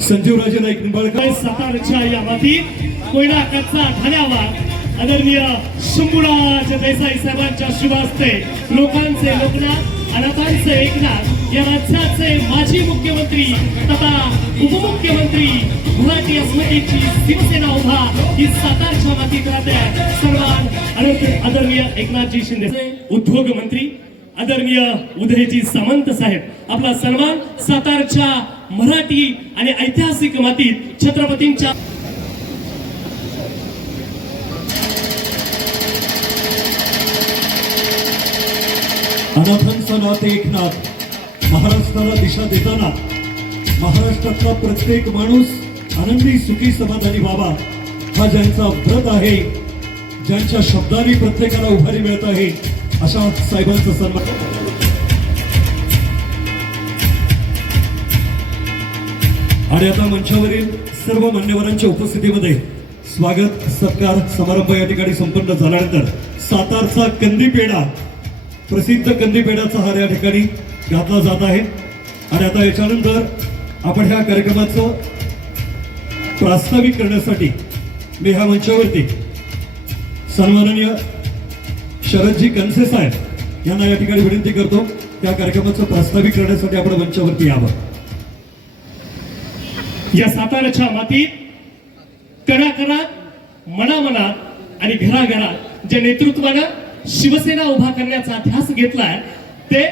संजीवराजे नाईक निंबाळकर सातारच्या या मातीत कोयना कच्चा ठाण्यावा आदरणीय शंभूराज देसाई साहेबांच्या शुभ हस्ते लोकांचे लोकनाथ अनाथांचे एकनाथ या राज्याचे माजी मुख्यमंत्री तथा उपमुख्यमंत्री मराठी अस्मितेची शिवसेना उभा ही सातारच्या मातीत राहते सर्वांना आदरणीय एकनाथजी शिंदे उद्योग मंत्री आदरणीय उदयजी सामंत साहेब आपला सन्मान सातारच्या मराठी आणि ऐतिहासिक मातीत छत्रपतींच्या अनाथांचा नाथ एकनाथ महाराष्ट्राला दिशा देताना महाराष्ट्रातला प्रत्येक माणूस आनंदी सुखी समाधानी व्हावा हा ज्यांचा व्रत आहे, ज्यांच्या शब्दांनी प्रत्येकाला उभारी मिळत आहे अशा साहेबांचा सन्मान. आणि आता मंचावरील सर्व मान्यवरांच्या उपस्थितीमध्ये स्वागत सत्कार समारंभ या ठिकाणी संपन्न झाल्यानंतर सातारचा कंदीपेढा, प्रसिद्ध कंदीपेढ्याचा हार या ठिकाणी घातला जात आहे. आणि आता याच्यानंतर आपण ह्या कार्यक्रमाचं प्रास्ताविक करण्यासाठी मी ह्या मंचावरती सन्माननीय शरदजी कनसे साहेब यांना या ठिकाणी विनंती करतो त्या कार्यक्रमाचं प्रास्ताविक करण्यासाठी आपण मंचावरती यावं. या सातारच्या मातीत कणाकणात मनामनात आणि घराघरात ज्या नेतृत्वानं शिवसेना उभा करण्याचा ध्यास घेतलाय ते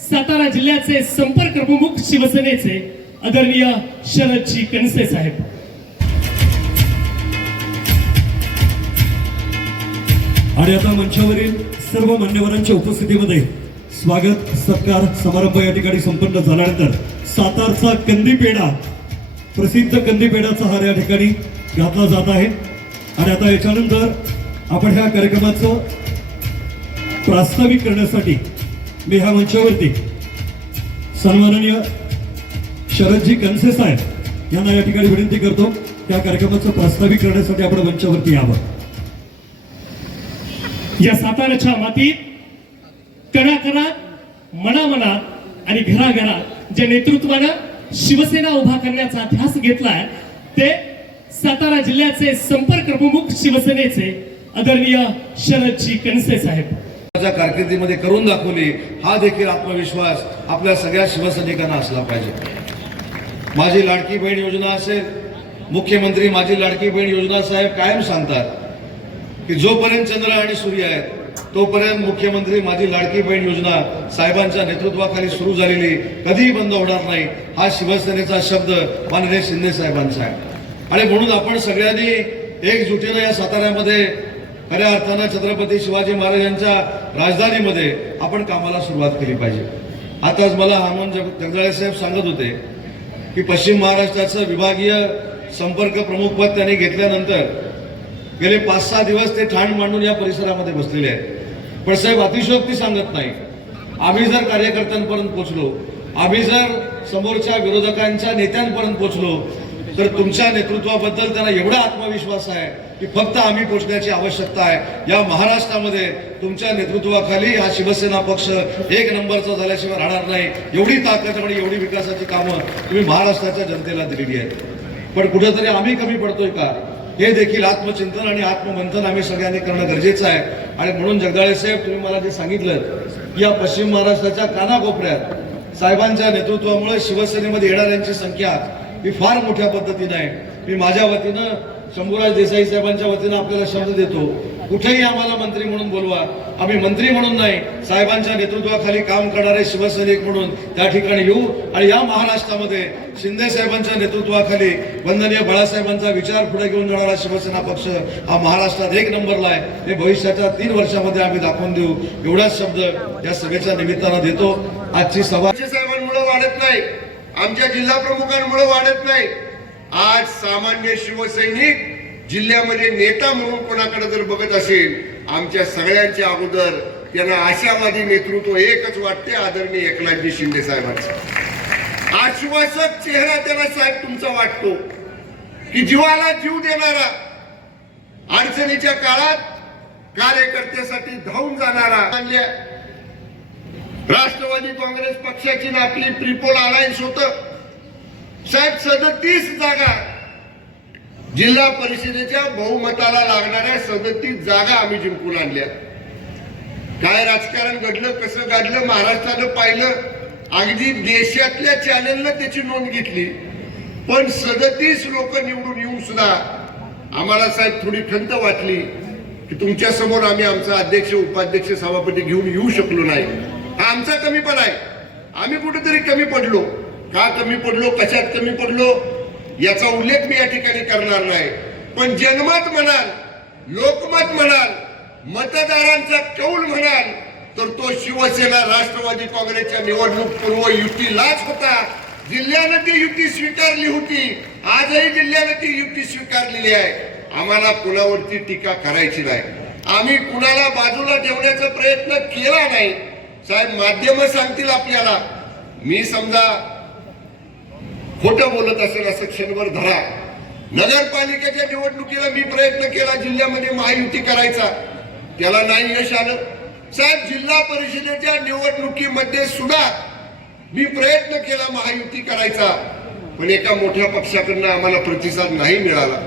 सातारा जिल्ह्याचे संपर्क प्रमुख शिवसेनेचे आदरणीय शरदजी कनसे साहेब. आणि आता मंचावरील सर्व मान्यवरांच्या उपस्थितीमध्ये स्वागत सत्कार समारंभ या ठिकाणी संपन्न झाल्यानंतर सातारचा कंदीपेढा, प्रसिद्ध कंदीपेढ्याचा हार या ठिकाणी घातला जात आहे. आणि आता याच्यानंतर आपण ह्या कार्यक्रमाचं प्रास्ताविक करण्यासाठी मी ह्या मंचावरती सन्माननीय शरदजी कनसे साहेब यांना या ठिकाणी विनंती करतो त्या कार्यक्रमाचं प्रास्ताविक करण्यासाठी आपण मंचावरती यावं. या सातारच्या मातीत कणाकणात मनामनात आणि घराघरात ज्या नेतृत्वानं शिवसेना उभा करण्याचा ध्यास घेतलाय ते सातारा जिल्ह्याचे संपर्क प्रमुख शिवसेनेचे आदरणीय शरदजी कनसे साहेब. कारकिर्दीमध्ये करून दाखवली हा देखील आत्मविश्वास आपल्या सगळ्या शिवसैनिकांना असला पाहिजे. माझी लाडकी बहीण योजना असेल, मुख्यमंत्री माझी लाडकी बहीण योजना साहेब कायम सांगतात की जोपर्यंत चंद्र आणि सूर्य आहेत तोपर्यंत मुख्यमंत्री माझी लाडकी बहीण योजना साहेबांच्या नेतृत्वाखाली सुरू झालेली कधीही बंद होणार नाही हा शिवसेनेचा शब्द माननीय शिंदे साहेबांचा आहे. आणि म्हणून आपण सगळ्यांनी एकजुटीनं या साताऱ्यामध्ये खऱ्या अर्थानं छत्रपती शिवाजी महाराजांच्या राजधानीमध्ये आपण कामाला सुरुवात केली पाहिजे. आताच मला हामन जगदाळे साहेब सांगत होते की पश्चिम महाराष्ट्राचं विभागीय संपर्क प्रमुखपद त्यांनी घेतल्यानंतर गेले 5-6 दिवस ते ठाण मांडून या परिसरामध्ये बसलेले आहेत. पण साहेब अतिशयोक्ती सांगत नाही. आम्ही जर कार्यकर्त्यांपर्यंत पोहोचलो, आम्ही जर समोरच्या विरोधकांच्या नेत्यांपर्यंत पोहोचलो तर तुमच्या नेतृत्वाबद्दल त्यांना एवढा आत्मविश्वास आहे की फक्त आम्ही पोहोचण्याची आवश्यकता आहे. या महाराष्ट्रामध्ये तुमच्या नेतृत्वाखाली हा शिवसेना पक्ष एक नंबरचा झाल्याशिवाय राहणार नाही. एवढी ताकद आणि एवढी विकासाची कामं तुम्ही महाराष्ट्राच्या जनतेला दिलेली आहेत. पण कुठेतरी आम्ही कमी पडतोय का हे देखील आत्मचिंतन आणि आत्ममंथन आम्ही सगळ्यांनी करणं गरजेचं आहे. आणि म्हणून जगदाळे साहेब तुम्ही मला जे सांगितलं की या पश्चिम महाराष्ट्राच्या कानाकोपऱ्यात साहेबांच्या नेतृत्वामुळे शिवसेनेमध्ये येणाऱ्यांची संख्या ही फार मोठ्या पद्धतीने आहे. मी माझ्या वतीनं शंभूराज देसाई साहेबांच्या वतीनं आपल्याला शब्द देतो, कुठेही आम्हाला मंत्री म्हणून बोलवा. आम्ही मंत्री म्हणून नाही, साहेबांच्या नेतृत्वाखाली काम करणारे शिवसैनिक म्हणून त्या ठिकाणी येऊ. आणि या महाराष्ट्रामध्ये शिंदे साहेबांच्या नेतृत्वाखाली वंदनीय बाळासाहेबांचा विचार पुढे घेऊन जाणारा शिवसेना पक्ष हा महाराष्ट्रात एक नंबरला आहे. हे भविष्याच्या 3 वर्षामध्ये आम्ही दाखवून देऊ. एवढाच शब्द या सभेच्या निमित्तानं देतो. आजची सभा साहेबांमुळे वाढत नाही, आमच्या जिल्हा प्रमुखांमुळे वाढत नाही. आज सामान्य शिवसैनिक जिल्ह्यामध्ये नेता म्हणून कोणाकडे जर बघत असेल, आमच्या सगळ्यांच्या अगोदर त्यांना आशावादी नेतृत्व एकच वाटते, आदरणीय एकनाथजी शिंदे साहेबांचा आश्वासक चेहरा त्यांना साहेब तुमचा वाटतो की जीवाला जीव देणारा, अडचणीच्या काळात कार्यकर्त्यासाठी धावून जाणारा. राष्ट्रवादी काँग्रेस पक्षाची आपली ट्रिपल अलायन्स होतं. साहेब 37 जागा जिल्हा परिषदेच्या बहुमताला लागणाऱ्या 37 जागा आम्ही जिंकून आणल्या. काय राजकारण घडलं, कसं घडलं, महाराष्ट्रानं पाहिलं. अगदी देशातल्या चॅनलनं त्याची नोंद घेतली. पण 37 लोक निवडून येऊन सुद्धा आम्हाला साहेब थोडी खंत वाटली की तुमच्या समोर आम्ही आमचा अध्यक्ष, उपाध्यक्ष, सभापती घेऊन येऊ शकलो नाही. हा आमचा कमीपणा आहे. आम्ही कुठेतरी कमी पडलो. का कमी पडलो, कशात कमी पडलो याचा उल्लेख मी या ठिकाणी करणार नाही. पण जनमत म्हणाल, लोकमत म्हणाल, मतदारांचा कौल म्हणाल तर तो शिवसेना राष्ट्रवादी काँग्रेसच्या निवडणूक पूर्व युतीलाच होता. जिल्ह्यानं ती युती स्वीकारली होती. आजही जिल्ह्यानं ती युती स्वीकारलेली आहे. आम्हाला कुणावरती टीका करायची नाही. आम्ही कुणाला बाजूला ठेवण्याचा प्रयत्न केला नाही. साहेब माध्यम सांगतील आपल्याला, मी समजा खोटं बोलत असेल असं क्षणभर धरा. नगरपालिकेच्या निवडणुकीला मी प्रयत्न केला जिल्ह्यामध्ये महायुती करायचा, त्याला नाही यश आलं. साहेब जिल्हा परिषदेच्या निवडणुकीमध्ये सुद्धा मी प्रयत्न केला महायुती करायचा, पण एका मोठ्या पक्षाकडनं आम्हाला प्रतिसाद नाही मिळाला.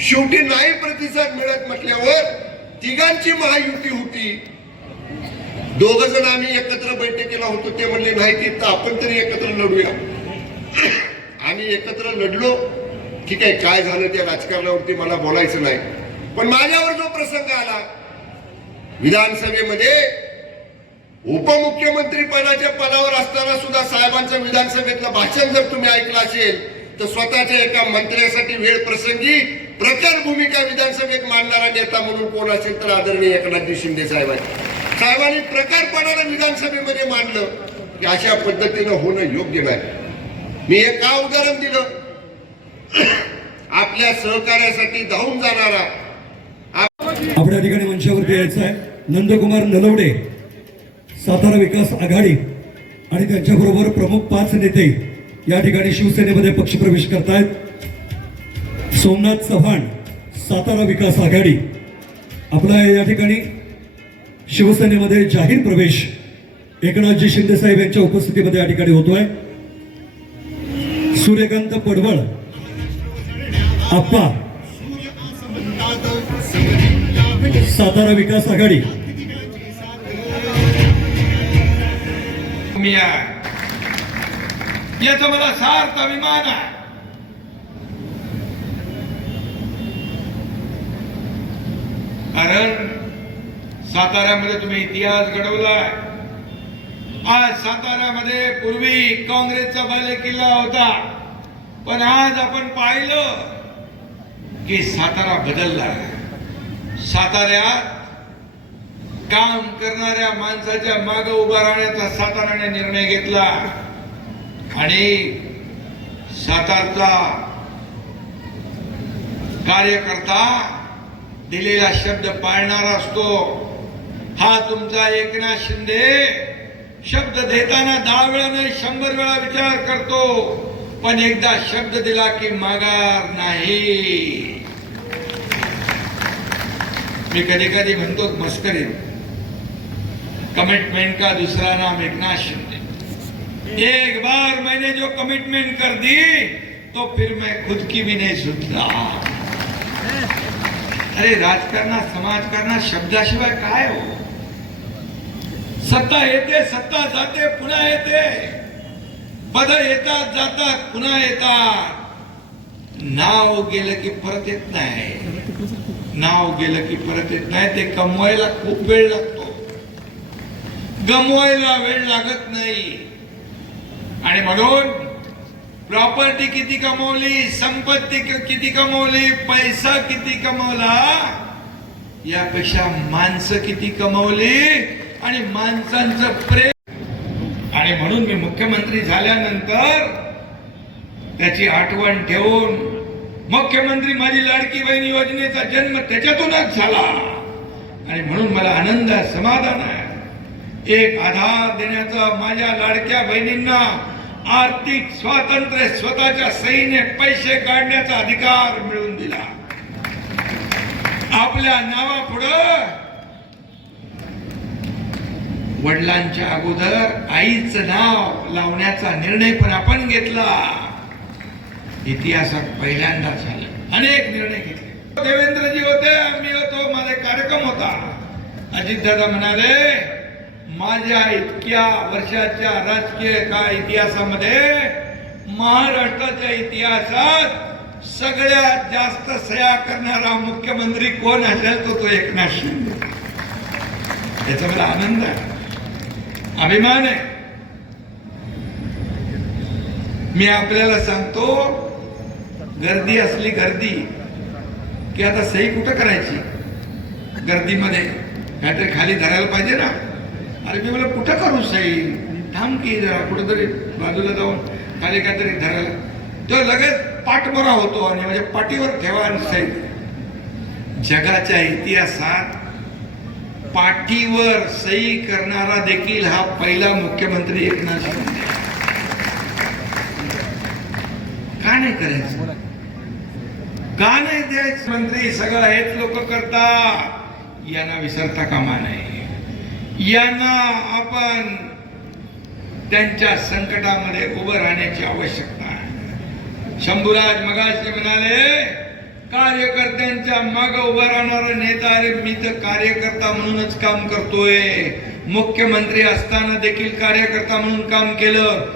शेवटी नाही प्रतिसाद मिळत म्हटल्यावर तिघांची महायुती होती. दोघ जण आम्ही एकत्र बैठकीला होतो. ते म्हणले नाही की आपण तरी एकत्र लढूया. आम्ही एकत्र लढलो. ठीक आहे, काय झालं त्या राजकारणावरती मला बोलायचं नाही. पण माझ्यावर जो प्रसंग आला विधानसभेमध्ये, उपमुख्यमंत्री पदाच्या पदावर असताना सुद्धा साहेबांचं विधानसभेतलं भाषण जर तुम्ही ऐकलं असेल तर स्वतःच्या एका मंत्र्यासाठी वेळ प्रसंगी प्रखर भूमिका विधानसभेत मांडणारा नेता म्हणून कोण असेल तर आदरणीय एकनाथजी शिंदे साहेबांनी प्रखरपणाने विधानसभेमध्ये मांडलं की अशा पद्धतीनं होणं योग्य नाही. मी एक का उदाहरण दिलं, आपल्या सहकार्यासाठी धावून जाणारा आपल्या ठिकाणी मंचावरती यायचं आहे नंदकुमार नलवडे, सातारा विकास आघाडी आणि त्यांच्याबरोबर प्रमुख 5 नेते या ठिकाणी शिवसेनेमध्ये पक्षप्रवेश करतायत. सोमनाथ चव्हाण, सातारा विकास आघाडी, आपला या ठिकाणी शिवसेनेमध्ये जाहीर प्रवेश एकनाथजी शिंदे साहेब यांच्या उपस्थितीमध्ये या ठिकाणी होतोय. सूर्यकांत पडवळ, आप्पा, सातारा विकास आघाडी. याचा मला सार्थ अभिमान आहे. कारण साताऱ्यामध्ये तुम्ही इतिहास घडवलाय. आज साताऱ्यामध्ये पूर्वी काँग्रेसचा बालेकिल्ला होता, पण आज आपण पाहिलं की सातारा बदलला. साताऱ्यात काम करणाऱ्या माणसाच्या मागे उभा राहण्याचा साताऱ्याने निर्णय घेतला आणि सातारचा कार्यकर्ता दिलेला शब्द पाळणारा असतो. हा तुमचा एकनाथ शिंदे शब्द देताना 10 वेळा नाही 100 वेळा विचार करतो, पण एकदा शब्द दिला की माघार नाही. मी कधी कधी म्हणतो मस्करी, कमिटमेंट का दूसरा नाम एकनाथ शिंदे. एक बार मैंने जो कमिटमेंट कर दी तो फिर मैं खुद की भी नहीं सुनता. अरे राजकारणात, समाजकारणात शब्दाशिवाय काय हो. सत्ता येते, सत्ता जाते, पुन्हा येते. पद येतात, जातात, पुन्हा येतात. नाव गेलं की परत येत नाही. नाव गेलं की परत येत नाही. ते कमवायला खूप वेळ लागतो, गमवायला वेळ लागत नाही. आणि म्हणून प्रॉपर्टी किती कमवली, संपत्ती किती कमवली, पैसा किती कमवला, यापेक्षा माणसं किती कमवली आणि माणसांचं प्रेम. आणि म्हणून मी मुख्यमंत्री झाल्यानंतर त्याची आठवण ठेवून, मुख्यमंत्री माझी लाडकी बहीण योजनेचा जन्म त्याच्यातूनच झाला आणि म्हणून मला आनंद आहे, समाधान आहे. एक आधार देण्याचा, माझ्या लाडक्या बहिणींना आर्थिक स्वातंत्र्य, स्वतःच्या सहीने पैसे काढण्याचा अधिकार मिळवून दिला. आपल्या नावापुढं वडिलांच्या अगोदर आईचं नाव लावण्याचा निर्णय पण आपण घेतला. इतिहासात पहिल्यांदा झालं. अनेक निर्णय घेतले. देवेंद्रजी होते, मी होतो, माझा एक कार्यक्रम होता. अजितदादा म्हणाले, माझ्या इतक्या वर्षाच्या राजकीय इतिहासामध्ये महाराष्ट्राच्या इतिहासात सगळ्यात जास्त सह्या करणारा मुख्यमंत्री कोण असेल तो एकनाथ शिंदे. याचा मला आनंद आहे, अभिमान आहे. मी आपल्याला सांगतो, गर्दी असली गर्दी की आता सही कुठं करायची? गर्दीमध्ये काहीतरी खाली धरायला पाहिजे ना. अरे मी मला कुठं करू सही? थांब की जरा कुठंतरी बाजूला जाऊन खाली काहीतरी धरायला. तो लगेच पाठबरा होतो आणि म्हणजे पाठीवर ठेवा आणि सही. जगाच्या इतिहासात पाठीवर सही करणारा देखील हा पहिला मुख्यमंत्री एकनाथ शिंदे. का नाही करायचं? का नाही द्यायचं? मंत्री सगळं हेच लोक करतात. यांना विसरता कामा नये. यांना आपण त्यांच्या संकटामध्ये उभं राहण्याची आवश्यकता आहे. शंभूराज मगाशी म्हणाले, कार्यकर्त्यांच्या मागे उभा राहणारा नेता. अरे मी तर कार्यकर्ता म्हणूनच काम करतोय. मुख्यमंत्री असताना देखील कार्यकर्ता म्हणून काम केलं.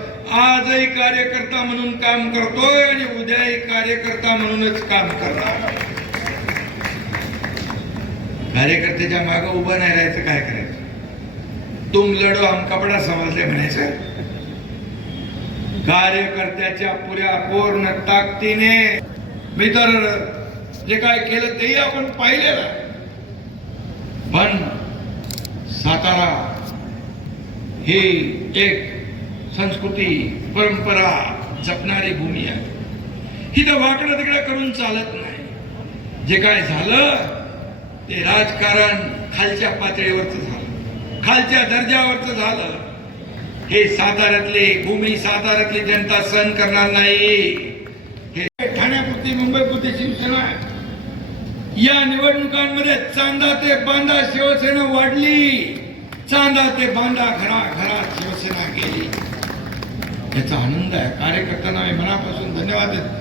आजही कार्यकर्ता म्हणून काम करतोय आणि उद्याही कार्यकर्ता म्हणूनच काम करणार. कार्यकर्त्याच्या मागे उभं नाही राहायचं, काय करायचं? तुम लढो हम कपडा समजले म्हणायचं. कार्यकर्त्याच्या पुऱ्या पूर्ण ताकदीने मी तर जे काय केलं तेही आपण पाहिलेलं. पण सातारा ही एक संस्कृती परंपरा जपणारी भूमी आहे. इथं वाकडं तिकडं करून चालत नाही. जे काय झालं ते राजकारण खालच्या पातळीवरचं झालं, खालच्या दर्जावरचं झालं. हे साताऱ्यातली भूमी, साताऱ्यातली जनता सहन करणार नाही. हे ठाण्यापुरती, मुंबईपुरती शिवसेना आहे. या निवडणुकांमध्ये चांदा ते बांधा शिवसेना वाढली, चांदा ते बांधा घराघरात शिवसेना गेली. याचा आनंद आहे. कार्यकर्त्यांना मी मनापासून धन्यवाद देतो.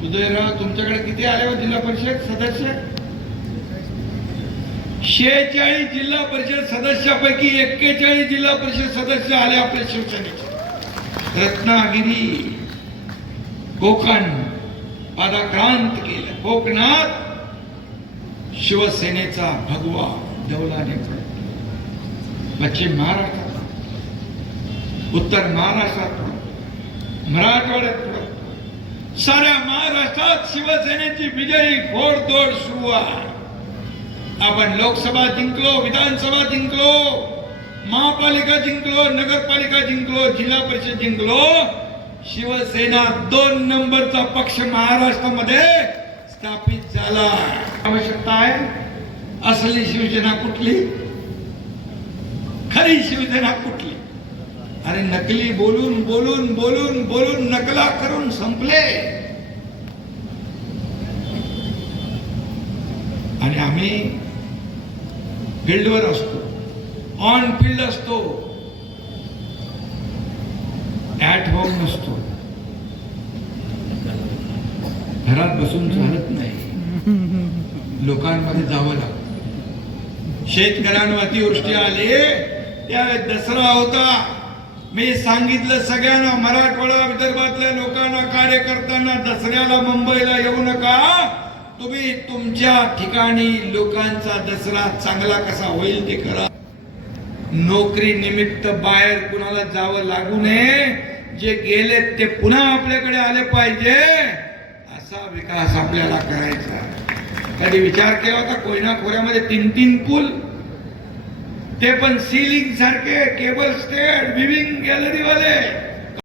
उदयराव, तुमच्याकडे किती आले हो जिल्हा परिषद सदस्य? 46 जिल्हा परिषद सदस्यापैकी 41 जिल्हा परिषद सदस्य आले आपल्या शिवसेनेचे. रत्नागिरी, कोकण पादाक्रांत केलं. कोकणात शिवसेनेचा भगवा डौलाने पडला. पश्चिम महाराष्ट्रात, उत्तर महाराष्ट्रात, मराठवाड्यात, साऱ्या महाराष्ट्रात शिवसेनेची विजयी घोडदौड सुरू आहे. आपण लोकसभा जिंकलो, विधानसभा जिंकलो, महापालिका जिंकलो, नगरपालिका जिंकलो, जिल्हा परिषद जिंकलो. शिवसेना 2 नंबरचा पक्ष महाराष्ट्रामध्ये स्थापित झाला. आवश्यकता आहे. असली शिवसेना कुठली? खरी शिवसेना कुठली? अरे नकली बोलून बोलून बोलून बोलून नकला करून संपले. आणि आम्ही फील्डवर असतो, ऑन फील्ड असतो, ऍट होम नसतो. घरात बसून चालत नाही, लोकांमध्ये जावं लागतं. शेतकऱ्यांवर अतिवृष्टी आली, त्यावेळेस दसरा होता. मी सांगितलं सगळ्यांना, मराठवाडा विदर्भातल्या लोकांना, कार्यकर्त्यांना, दसऱ्याला मुंबईला येऊ नका. तुम्ही तुमच्या ठिकाणी लोकांचा दसरा चांगला कसा होईल ते करा. नोकरी निमित्त बाहेर कुणाला जावं लागू नये. जे गेले ते पुन्हा आपल्याकडे आले पाहिजे. असा विकास आपल्याला करायचा. कधी विचार केला होता कोयना खोऱ्यामध्ये 3-3 पूल, ते पण सिलिंग सारखे, केबल स्टेट, विविंग गॅलरी वाले.